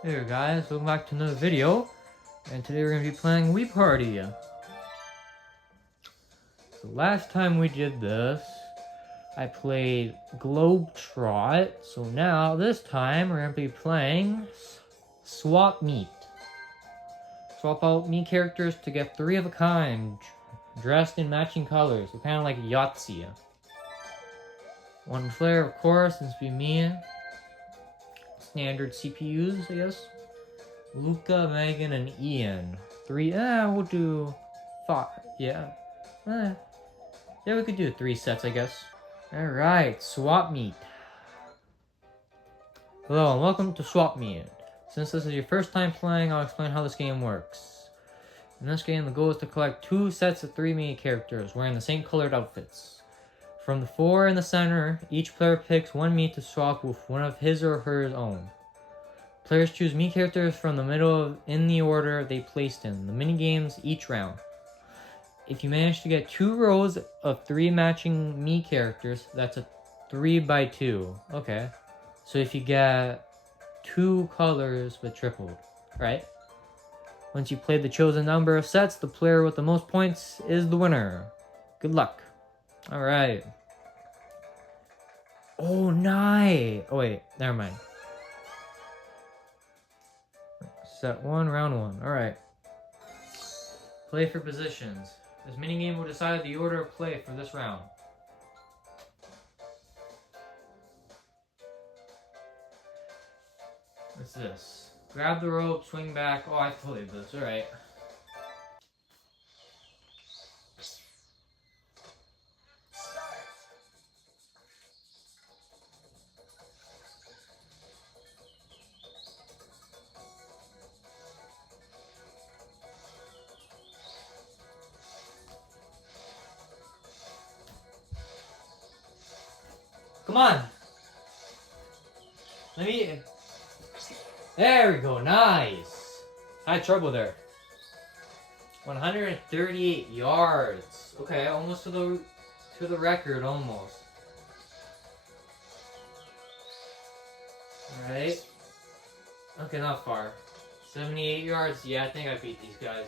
Hey there guys, welcome back to another video, and today we're going to be playing Wii Party. So last time we did this, I played Globetrot, so now this time we're going to be playing Swap Meet. Swap out me characters to get 3 of a kind, dressed in matching colors, so kind of like Yahtzee. One player, of course, this will be me. Standard CPUs, I guess. Luca, Megan, and Ian. 3. We'll do 5. Yeah. Yeah, we could do 3 sets, I guess. Alright, Swap Meet. Hello, and welcome to Swap Meet. Since this is your first time playing, I'll explain how this game works. In this game, the goal is to collect 2 sets of 3 mini characters wearing the same colored outfits. From the 4 in the center, each player picks 1 Mii to swap with one of his or her own. Players choose Mii characters from the middle in the order they placed in the minigames each round. If you manage to get 2 rows of 3 matching Mii characters, that's a 3x2. Okay. So if you get 2 colors but tripled, right? Once you play the chosen number of sets, the player with the most points is the winner. Good luck. Alright. Oh, nice! Oh wait, never mind. Set 1, round 1. Alright. Play for positions. This minigame will decide the order of play for this round. What's this? Grab the rope, swing back. Oh, I played this. Alright. Come on! Let me... There we go, nice! Had trouble there. 138 yards. Okay, almost to the record, almost. Alright. Okay, not far. 78 yards. Yeah, I think I beat these guys.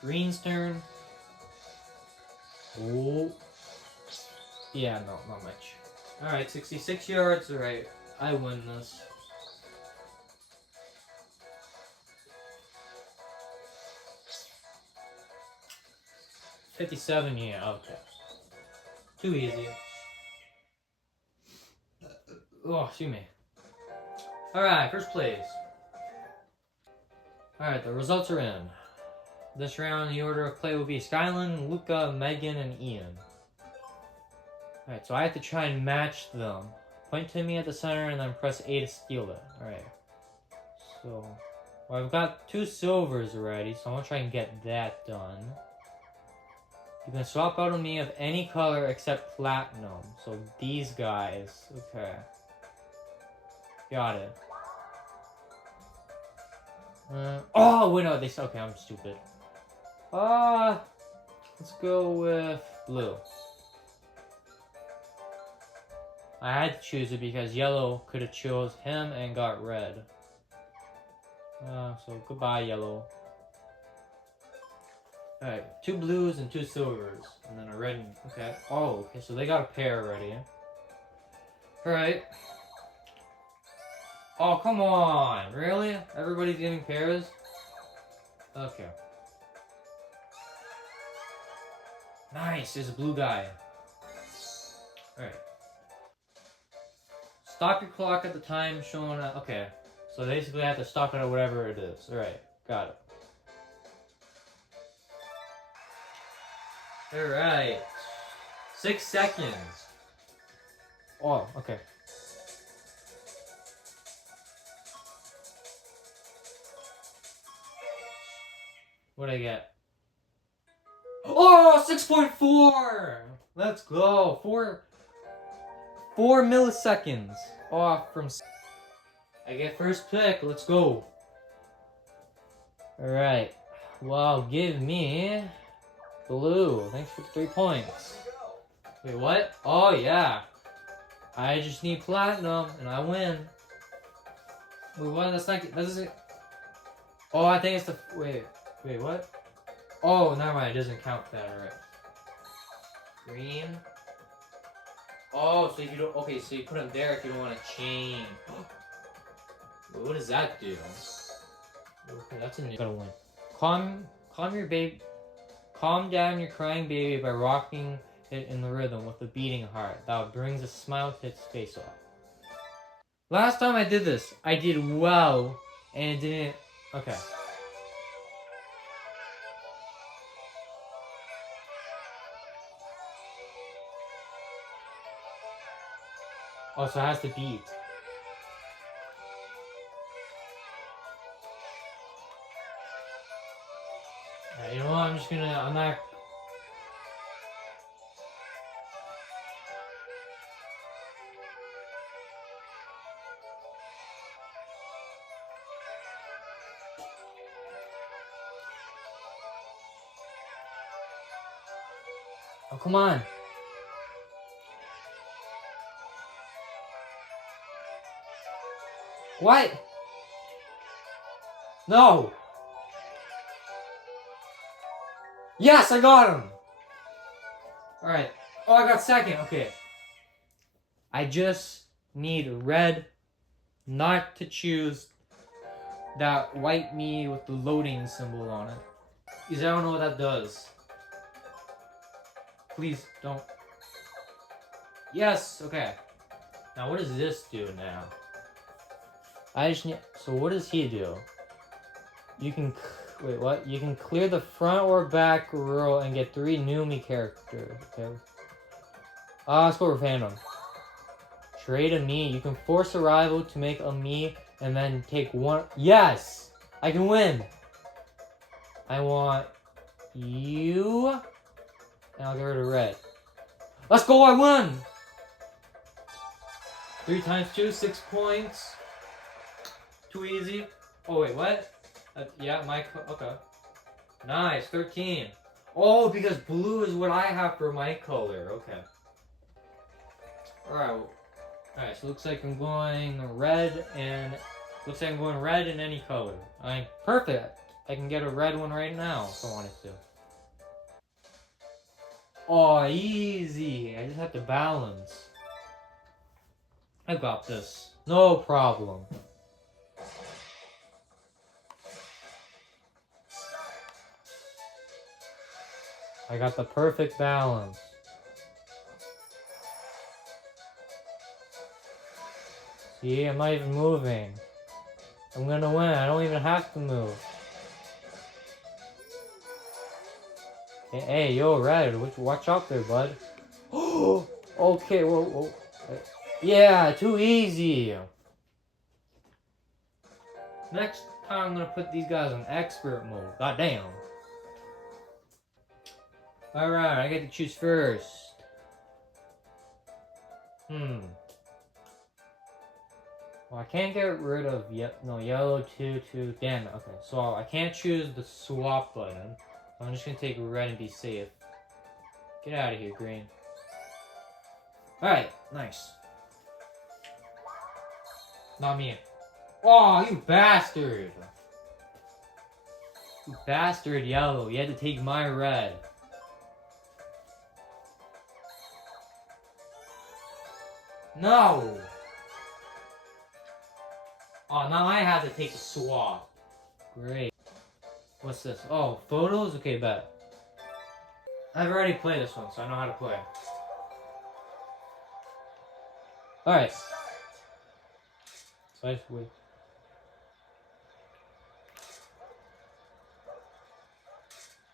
Green's turn. Oh. Yeah, no, not much. Alright, 66 yards. Alright, I win this. $57, yeah, okay. Too easy. Oh, excuse me. Alright, first place. Alright, the results are in. This round, the order of play will be Skyland, Luca, Megan, and Ian. Alright, so I have to try and match them. Point to me at the center and then press A to steal it. Alright. So, well, I've got 2 silvers already, so I'm gonna try and get that done. You can swap out of me of any color except platinum. So these guys. Okay. Got it. Oh, wait, no, okay, I'm stupid. Let's go with blue. I had to choose it because yellow could have chose him and got red. So goodbye, yellow. Alright, 2 blues and 2 silvers. And then a red. Okay. Oh, okay, so they got a pair already. Alright. Oh, come on! Really? Everybody's getting pairs? Okay. Nice, there's a blue guy. Alright. Stop your clock at the time shown at... Okay. So basically I have to stop it at whatever it is. Alright, got it. Alright. 6 seconds. Oh, okay. What'd I get? Oh, 6.4! Let's go. 4 milliseconds off from... I get first pick. Let's go. Alright. Well, give me... blue. Thanks for the 3 points. Wait, what? Oh, yeah. I just need platinum, and I win. Wait, what? That's not. That doesn't. Oh, I think it's the. Wait, what? Oh, never mind. It doesn't count that. Alright. Green. Oh, so if you don't. Okay, so you put them there if you don't want to change. Wait, what does that do? Okay, that's a new. Gotta win. Calm your baby. Calm down your crying baby by rocking it in the rhythm with a beating heart. That brings a smile to its face off. Last time I did this, I did well, and it didn't. Okay. Oh, so it has to beat. You know what? I'm just gonna. I'm not. Oh, come on. What? No. Yes, I got him. All right. Oh, I got second. Okay. I just need red not to choose that white me with the loading symbol on it. Because I don't know what that does. Please don't. Yes, okay. Now what does this do now? I just need. So what does he do? You can. Wait, what? You can clear the front or back row and get 3 new me characters. Okay. Let's go with fandom. Trade a me. You can force a rival to make a me and then take one. Yes! I can win! I want you. And I'll get rid of red. Let's go! I won! 3 times 2, 6 points. Too easy. Oh, wait, what? Yeah, okay. Nice, 13. Oh, because blue is what I have for my color. Okay. Alright, so looks like I'm going red and... Looks like I'm going red in any color. Perfect. I can get a red one right now if I wanted to. Oh, easy. I just have to balance. I got this. No problem. I got the perfect balance. See, I'm not even moving. I'm gonna win. I don't even have to move. Hey, yo, red. Watch out there, bud. Oh, okay. Whoa. Yeah, too easy. Next time, I'm gonna put these guys on expert mode. God damn. Alright, I get to choose first. Well, I can't get rid of yellow 2. Damn it. Okay, so I can't choose the swap button. I'm just gonna take red and be safe. Get out of here, green. Alright, nice. Not me. Oh, you bastard! You bastard, yellow. You had to take my red. No! Oh, now I have to take a swap. Great. What's this? Oh, photos? Okay, bet. I've already played this one, so I know how to play. Alright. So I just wait.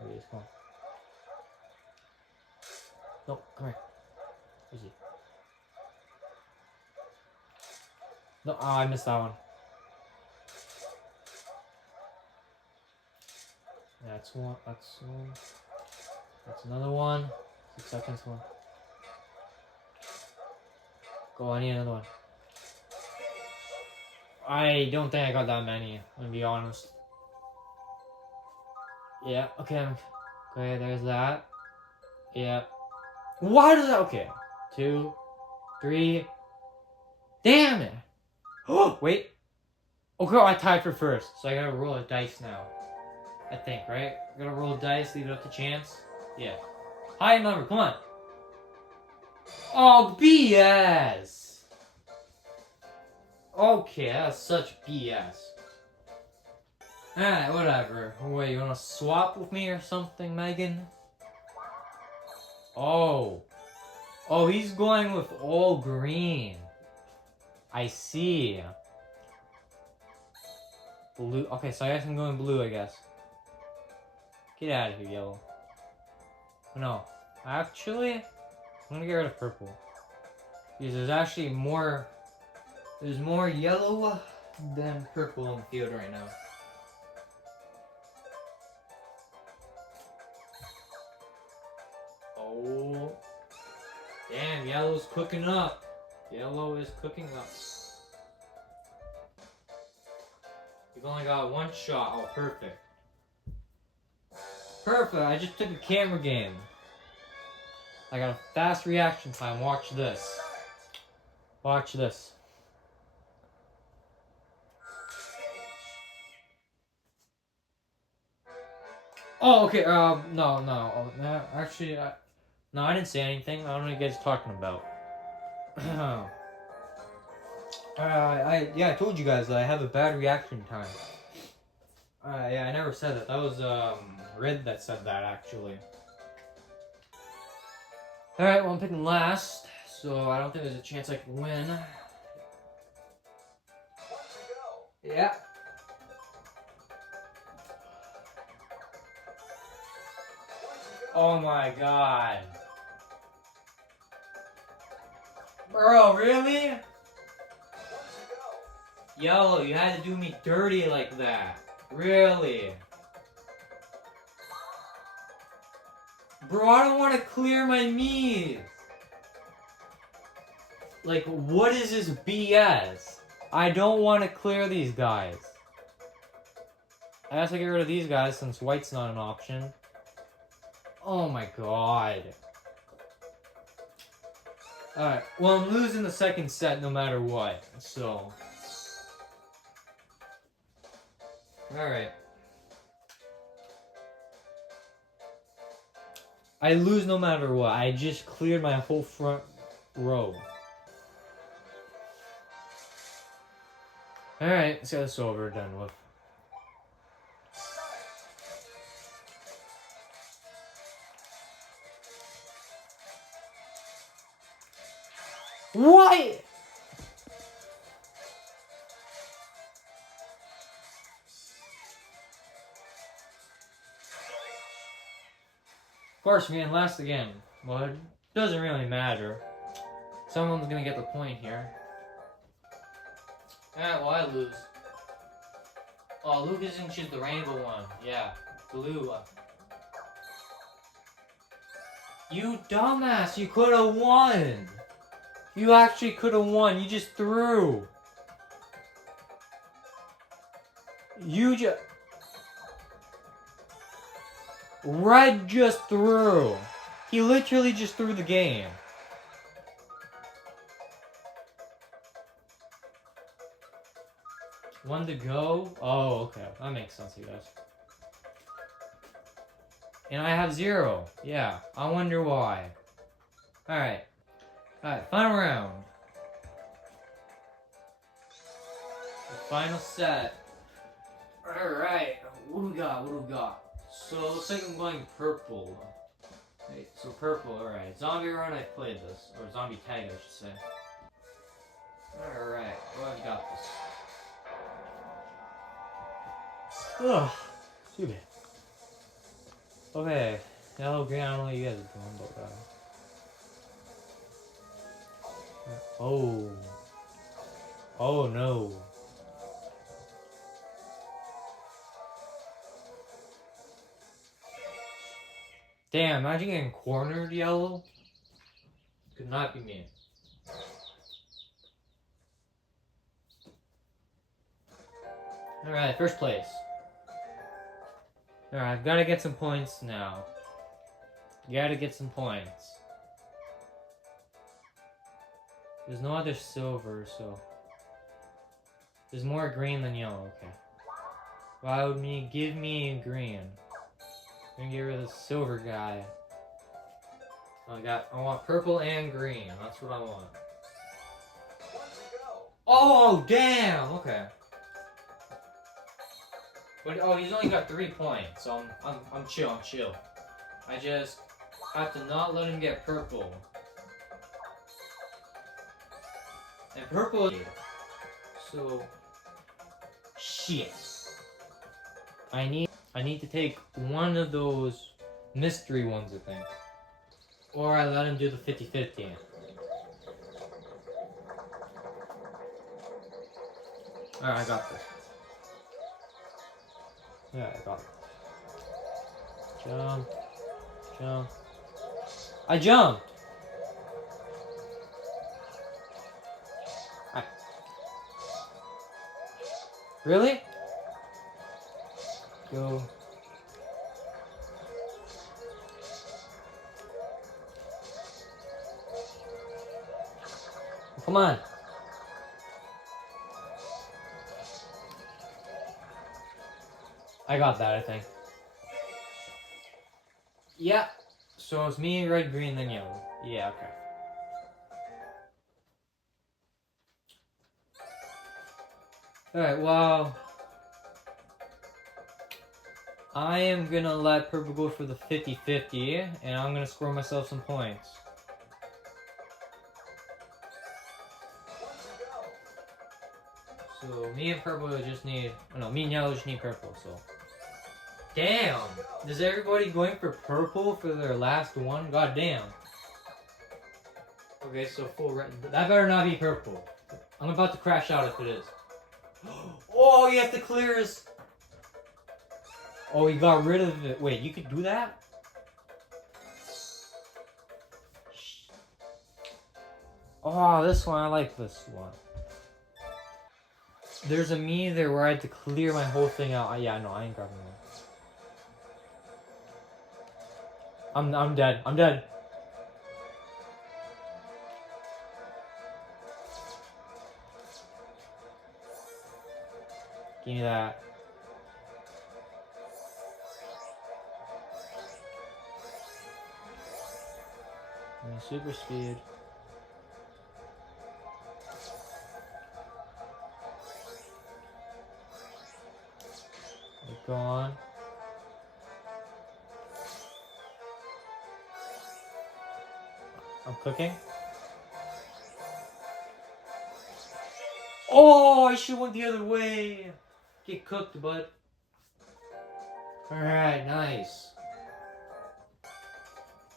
There he is, come on. No, come here. Where's he? No, oh, I missed that one. That's one. That's another one. 6 seconds one. Go, I need another one. I don't think I got that many, I'm gonna be honest. Yeah, okay. Okay, there's that. Yeah. Why does that? Okay. 2, 3. Damn it! Oh, wait. Okay, I tied for first, so I gotta roll a dice now. I think, right? I gotta roll a dice, leave it up to chance. Yeah. High number, come on. Oh, BS! Okay, that's such BS. Alright, whatever. Wait, you wanna swap with me or something, Megan? Oh. Oh, he's going with all green. I see. Blue. Okay, so I guess I'm going blue, I guess. Get out of here, yellow. No. Actually, I'm gonna get rid of purple. Because there's actually more... There's more yellow than purple in the field right now. Oh. Damn, yellow's cooking up. Yellow is cooking up. You've only got one shot. Oh, perfect. Perfect, I just took a camera game. I got a fast reaction time. Watch this. Watch this. Oh, okay, no. Oh, no, actually, no, I didn't say anything. I don't know what you guys are talking about. Yeah, I told you guys that I have a bad reaction time. Yeah, I never said that. That was, Red that said that, actually. Alright, well, I'm picking last, so I don't think there's a chance I can win. Yeah. Oh my god. Bro, really? Yellow, you had to do me dirty like that. Really? Bro, I don't want to clear my Miis. Like, what is this BS? I don't want to clear these guys. I have to get rid of these guys since white's not an option. Oh my god. Alright, well, I'm losing the second set no matter what, so... Alright. I lose no matter what. I just cleared my whole front row. Alright, let's get this over, done with. What? Of course, we can last again. Well, it doesn't really matter. Someone's gonna get the point here. Alright, well, I lose. Oh, Lucas didn't choose the rainbow one. Yeah, blue. You dumbass, you could have won. You actually could have won. You just threw. You just... Red just threw. He literally just threw the game. One to go? Oh, okay. That makes sense, I guess. And I have 0. Yeah, I wonder why. Alright. Alright, final round. The final set. Alright, what do we got? What do we got? So it looks like I'm going purple. Wait, so purple, alright. Zombie Run, I played this. Or Zombie Tag, I should say. Alright, well, I got this. Ugh, stupid. Okay, yellow, green, I don't know what you guys are doing, but oh. Oh no. Damn, imagine getting cornered yellow. Could not be me. Alright, first place. Alright, I've got to get some points now. Gotta get some points. There's no other silver, so... There's more green than yellow, okay. Why would give me green? I'm gonna get rid of the silver guy. I want purple and green. That's what I want. Oh, damn! Okay. But, oh, he's only got 3 points, so I'm chill, I'm chill. I just have to not let him get purple. And purple, so shit. I need to take one of those mystery ones, I think. Or I let him do the 50-50. Alright, I got this. Yeah, I got it. Jump. Jump. I jumped! Really? Go. Come on. I got that, I think. Yeah. So it's me, red, green, then yellow. Yeah, okay. Alright, well, I am gonna let purple go for the 50-50, and I'm gonna score myself some points. So, me and purple just need, oh no, me and yellow just need purple, so. Damn! Is everybody going for purple for their last one? God damn. Okay, so full red. That better not be purple. I'm about to crash out if it is. Oh, you have to clear his... Oh, he got rid of it. Wait, you could do that? Oh, this one. I like this one. There's a me there where I had to clear my whole thing out. Yeah, no, I ain't grabbing that. I'm dead. I'm dead. Give me that. Give me super speed. Go on. I'm cooking. Oh, I should have went the other way. Get cooked, bud. Alright, nice.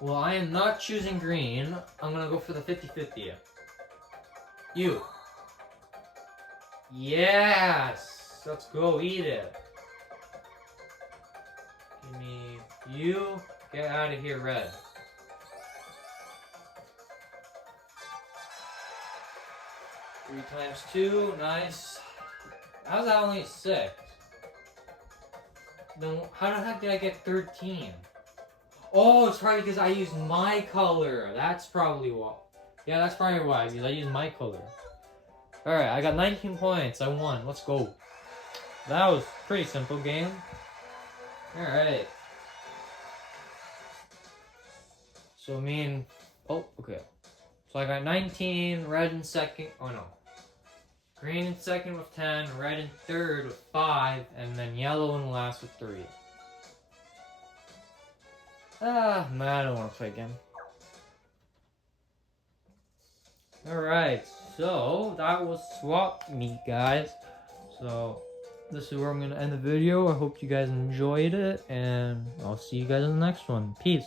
Well, I am not choosing green. I'm gonna go for the 50-50. You. Yes! Let's go eat it. Give me you. Get out of here, red. Three times 2, nice. How's that only 6? Then how the heck did I get 13? Oh, it's probably because I used my color. That's probably why. Yeah, that's probably why, because I used my color. Alright, I got 19 points. I won. Let's go. That was a pretty simple game. Alright. So oh, okay. So I got 19, red in second. Oh no. Green in second with 10, red in third with 5, and then yellow in last with 3. Ah, man, I don't want to play again. Alright, so that was Swap Meet, guys. So this is where I'm going to end the video. I hope you guys enjoyed it, and I'll see you guys in the next one. Peace.